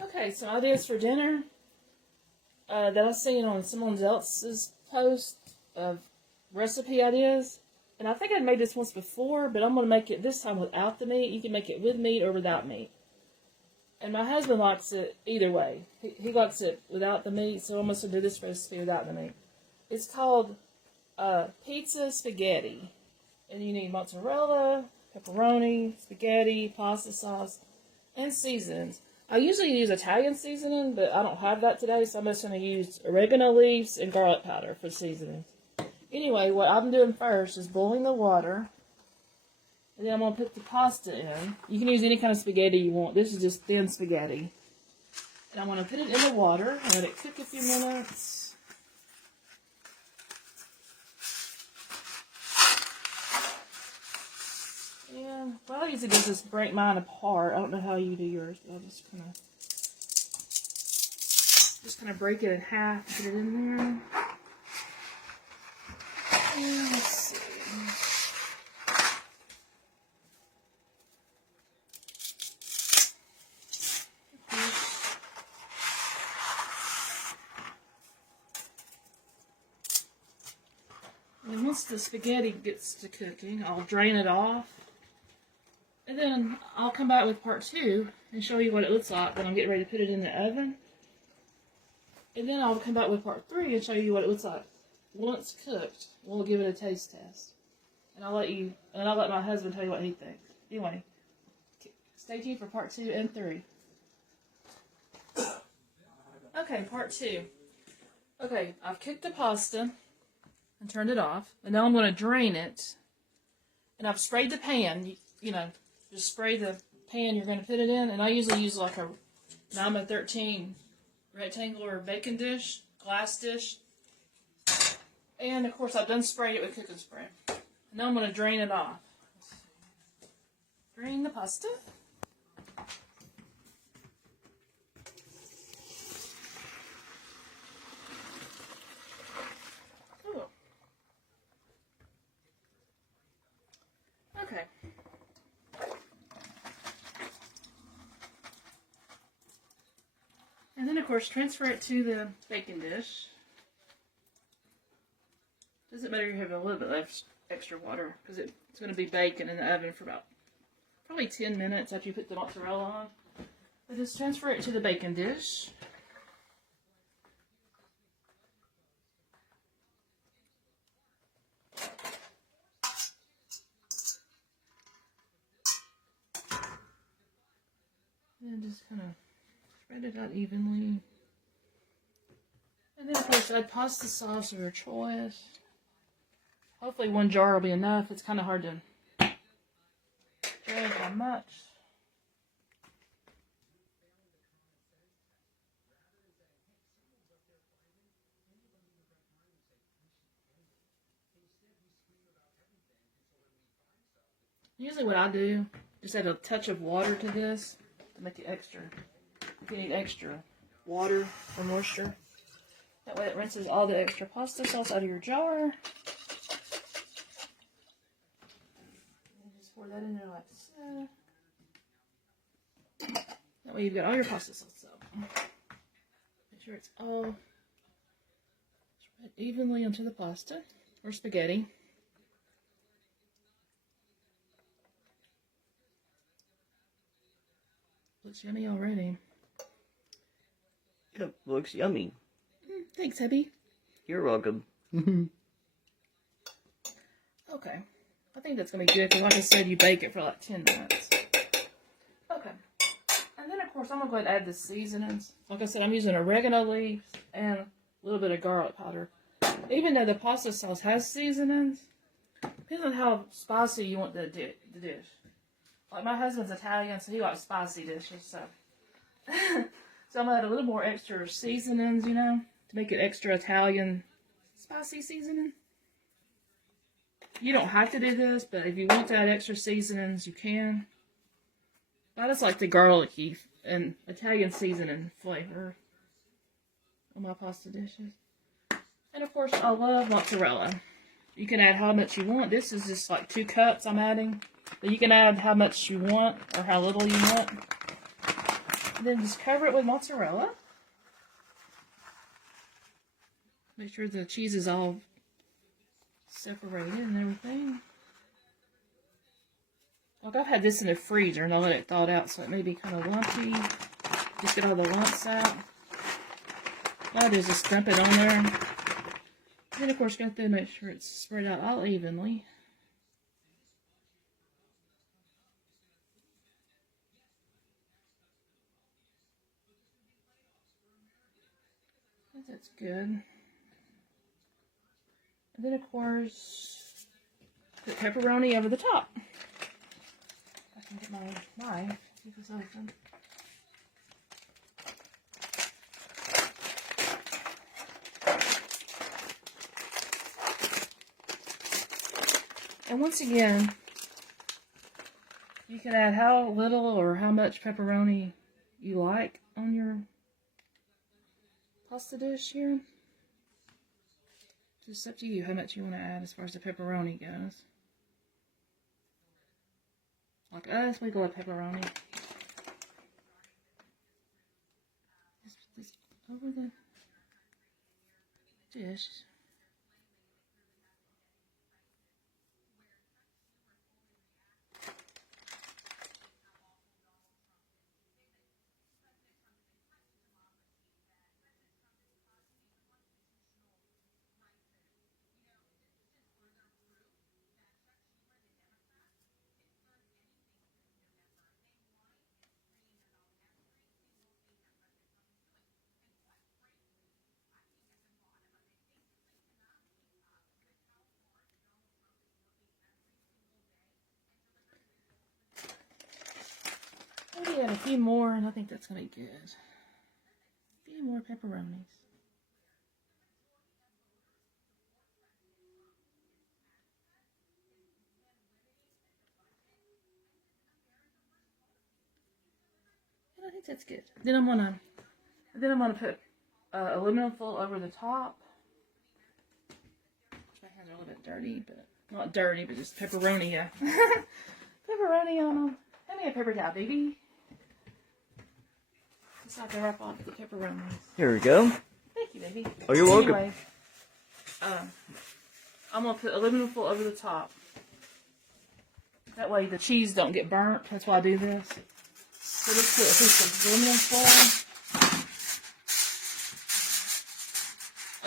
Okay, some ideas for dinner that I've seen on someone else's post of recipe ideas. And I think I've made this once before, but I'm going to make it this time without the meat. You can make it with meat or without meat. And my husband likes it either way. He likes it without the meat, so I'm going to do this recipe without the meat. It's called pizza spaghetti. And you need mozzarella, pepperoni, spaghetti, pasta sauce, and seasonings. I usually use Italian seasoning, but I don't have that today, so I'm just going to use oregano leaves and garlic powder for seasoning. Anyway, what I'm doing first is boiling the water, and then I'm going to put the pasta in. You can use any kind of spaghetti you want. This is just thin spaghetti. And I'm going to put it in the water and let it cook a few minutes. And what I usually do is just break mine apart. I don't know how you do yours, but I'll just kind of break it in half and put it in there. And let's see. And once the spaghetti gets to cooking, I'll drain it off. And then I'll come back with part 2 and show you what it looks like when I'm getting ready to put it in the oven. And then I'll come back with part 3 and show you what it looks like once cooked. We'll give it a taste test. And I'll let my husband tell you what he thinks. Anyway, stay tuned for part 2 and 3. Okay, part 2. Okay, I've cooked the pasta and turned it off. And now I'm going to drain it. And I've sprayed the pan, you know. Just spray the pan you're going to put it in. And I usually use like a 9x13 rectangular baking dish, glass dish. And of course I've done sprayed it with cooking spray. And now I'm going to drain it off. Drain the pasta. Ooh. Okay. And then, of course, transfer it to the baking dish. Doesn't matter if you have a little bit left extra water, because it's going to be baking in the oven for about probably 10 minutes after you put the mozzarella on. But just transfer it to the baking dish. And just kind of spread it out evenly. And then, of course, add pasta sauce of your choice. Hopefully 1 jar will be enough. It's kind of hard to judge how much. Usually what I do, just add a touch of water to this to make it extra. If you need extra water or moisture. That way it rinses all the extra pasta sauce out of your jar. And just pour that in there like so. That way you've got all your pasta sauce up. Make sure it's all spread evenly onto the pasta or spaghetti. Looks yummy already. It looks yummy. Thanks, Abby. You're welcome. Okay. I think that's going to be good because, like I said, you bake it for like 10 minutes. Okay. And then, of course, I'm going to go ahead and add the seasonings. Like I said, I'm using oregano leaves and a little bit of garlic powder. Even though the pasta sauce has seasonings, depends on how spicy you want the dish. Like, my husband's Italian, so he likes spicy dishes, so. So I'm going to add a little more extra seasonings, you know, to make it extra Italian spicy seasoning. You don't have to do this, but if you want to add extra seasonings, you can. I just like the garlicky and Italian seasoning flavor on my pasta dishes. And of course, I love mozzarella. You can add how much you want. This is just like 2 cups I'm adding. But you can add how much you want or how little you want. And then just cover it with mozzarella. Make sure the cheese is all separated and everything. Like I've had this in the freezer and I let it thaw out so it may be kind of lumpy. Just get all the lumps out. All I do is just dump it on there. Then of course go through and make sure it's spread out all evenly. I think that's good. And then of course put pepperoni over the top. I can get my knife, keep this open. And once again, you can add how little or how much pepperoni you like on your pasta dish here. It's up to you how much you want to add as far as the pepperoni goes. Like us, we love pepperoni. Just put this over the dish. Maybe add a few more, and I think that's going to be good. A few more pepperonis. And I think that's good. Then I'm gonna put aluminum foil over the top. My hands are a little bit dirty, but not dirty, but just pepperoni. Yeah, pepperoni on them. Hand me a paper towel, baby. So I can wrap off the pepperonis. Here we go. Thank you, baby. Oh, you're welcome. Anyway, I'm going to put aluminum foil over the top. That way the cheese don't get burnt. That's why I do this. So let's put a piece of aluminum foil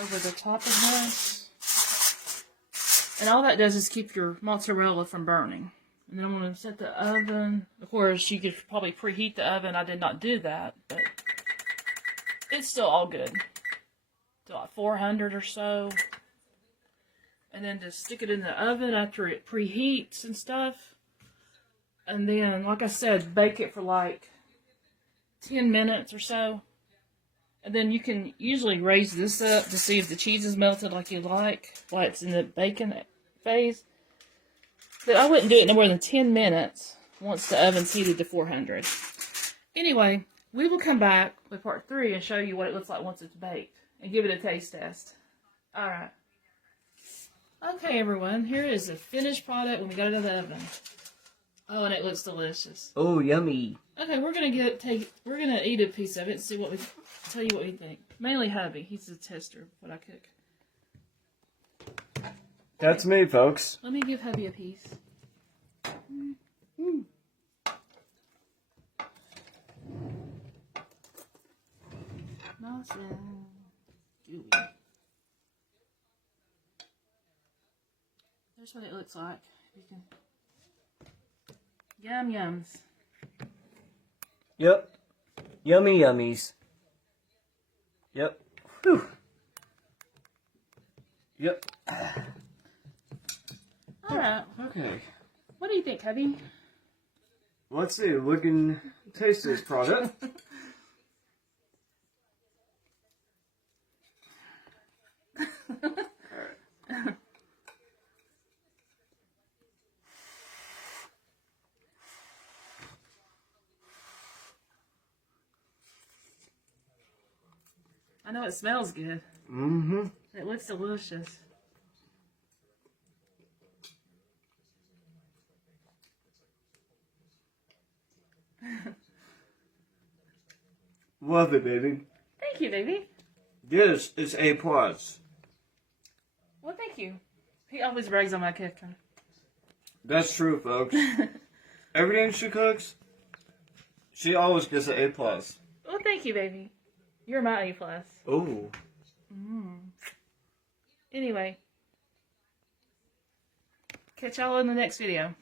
over the top of this. And all that does is keep your mozzarella from burning. And then I'm going to set the oven. Of course, you could probably preheat the oven. I did not do that, but it's still all good. To like 400 or so. And then just stick it in the oven after it preheats and stuff. And then, like I said, bake it for like 10 minutes or so. And then you can usually raise this up to see if the cheese is melted like you like, while it's in the baking phase. But I wouldn't do it no more than 10 minutes once the oven's heated to 400. Anyway, we will come back with part 3 and show you what it looks like once it's baked. And give it a taste test. Alright. Okay, everyone. Here is the finished product when we got it out of the oven. Oh, and it looks delicious. Oh, yummy. Okay, we're gonna we're gonna eat a piece of it and see what tell you what we think. Mainly hubby. He's the tester of what I cook. That's me, folks. Let me give hubby a piece. Nice and gooey. There's what it looks like. You can yums. Yep. Yummy yummies. Yep. Whew. Yep. Alright. Okay. What do you think, hubby? Let's see. We can taste this product. I know it smells good. Mm-hmm. It looks delicious. Love it, baby. Thank you, baby. This is A+. Well, thank you. He always brags on my kitchen. That's true, folks. Everything she cooks, she always gets an A+. Well, thank you, baby. You're my A+. Ooh. Anyway. Catch y'all in the next video.